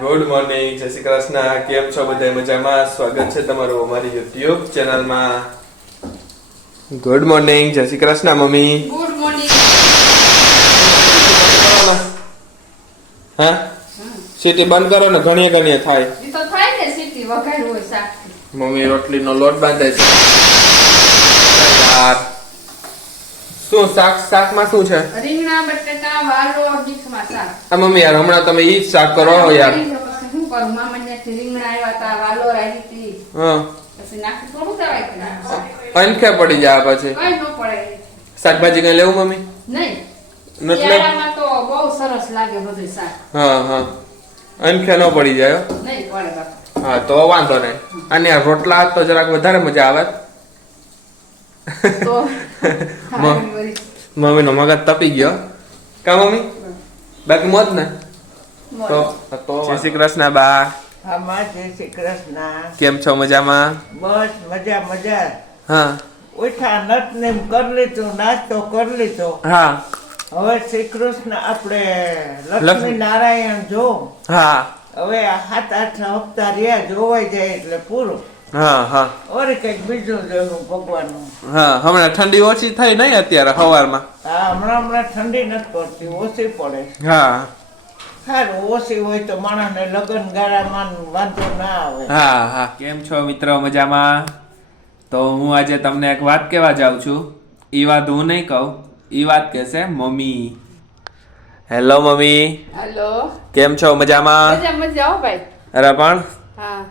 Good morning, જય શ્રી કૃષ્ણ. કેમ છો બધા? મજામાં? સ્વાગત છે તમારું અમારી યુટ્યુબ ચેનલમાં. ગુડ મોર્નિંગ, જય Shri Krishna mummy. Good morning. હા, સીટી બંધ કરો ને, ઘણીએ ઘણીએ થાય. ઈ તો થાય ને, સીટી વઘાર હોય શાક. મમ્મી રોટલીનો લોટ બાંધે છે. યાર, શું શાકમાં શું છે? રીંગણા, બટાટા, વાલો, મિક્સમાં શાક. આ મમ્મી યાર, હમણાં તમે ઈ જ શાક કરો યાર. શું કરું? મામાન્યાથી રીંગણા આવ્યા હતા, વાલો રાહી હતી. હા, પછી નાખી થોડું દવાઈ કરી. અંખે પડી જાય પછી. કઈ ન પડે. શાકભાજી કઈ લેવું મમ્મી? નહીં. નથી. શિયાળામાં તો બહુ સરસ લાગે બધું શાક. હા હા, અંખે ન પડી જાય. નહીં પડે બાપા. હા તો વાંધો નહીં. અને આ રોટલા તો જરાક વધારે મજા આવે. તો મમ્મી નો મગજ તપી ગયો કા મમ્મી? બાકી મોજ ને? તો જય શ્રી કૃષ્ણ બા. આમાં જય શ્રી કૃષ્ણ. કેમ છો? મજામાં? બસ મજા મજા. હા ઉઠા નટ ને કરી લીધું, નાસ્તો કરી લીધો. હા હવે શ્રી કૃષ્ણ આપણે લક્ષ્મી નારાયણ જો. હા હવે આ 7-8 હપ્તા રહ્યા જોવાઈ જાય એટલે પૂરું. હા હા ઓરે કઈક બીજું જોયું ભગવાનનું. હા, હમણાં ઠંડી ઓછી થઈ નહીં અત્યારે સવારમાં? હા, હમણાં ઠંડી નથી પડતી, ઓછી પડે. હા સારું, ઓછી હોય તો માણસને લગ્ન ગાળામાં વાંધો ના આવે. હા હા. કેમ છો મિત્રો? મજામાં? તો હું આજે તમને એક વાત કહેવા જાઉં છું. ઈ વાત હું નહીં કહું, ઈ વાત કહેશે મમ્મી. Hello mummy, hello. કેમ છો? મજામાં? મજા મજા હો ભાઈ. અરે પણ હા.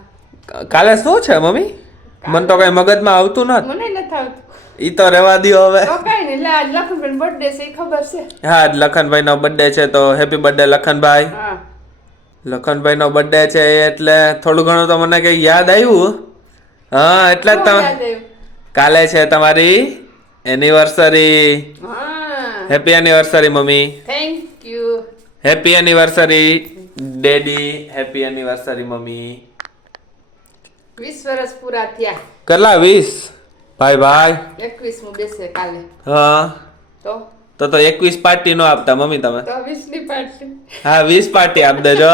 કાલે શું છે મમ્મી? મને તો કઈ મગજમાં આવતું નથી. મને નથી આવતું. ઈ તો રહેવા દ્યો હવે. તો કઈ નહીં. લે આજ લખનભાઈ બર્થડે છે, ઈ ખબર છે? હા, લખનભાઈ નો બર્થડે છે તો હેપી બર્થડે લખનભાઈ. હા. લખનભાઈ નો બર્થડે છે એટલે થોડું ઘણું તો મને કઈ યાદ આવ્યું. હા, એટલે જ શું તમે યાદ આવ્યું? કાલે છે તમારી એનિવર્સરી. હા. Happy anniversary mummy. Thank you. Happy anniversary daddy. Happy anniversary mummy. 20 વર્ષ પૂરા થયા. કેટલા? 20? ભાઈ ભાઈ 21 બેસે કાલે. હા, તો તો 21 પાર્ટી નો આપતા મમ્મી તમે? તો 20 ની પાર્ટી. હા, 20 પાર્ટી આપ દેજો.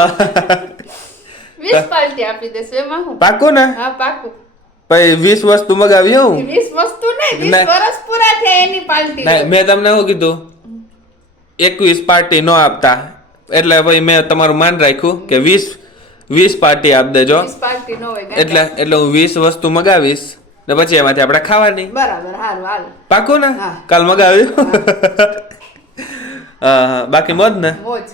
20 પાર્ટી આપી દેશે એમાં હું. પાકું ને? હા પાકું. પછી 20 વસ્તુ મગાવી હું. 20 વસ્તુ નહીં, 20 ના. વર્ષ પૂરા થયા એની પાર્ટી. ના, મેં તમને શું કીધું? 21 પાર્ટી નો આપતા, એટલે ભાઈ મેં તમારું માન રાખ્યું કે 20 પાર્ટી આપ દેજો. 20 પાર્ટી નો હોય. એટલે હું 20 વસ્તુ મગાવીશ ને પછી એમાંથી આપણે ખાવાની. બરાબર. હારું હાલ. પાકું ને? હા. કાલ મગાવ્યું. હા હા, બાકી મોજ ને? મોજ.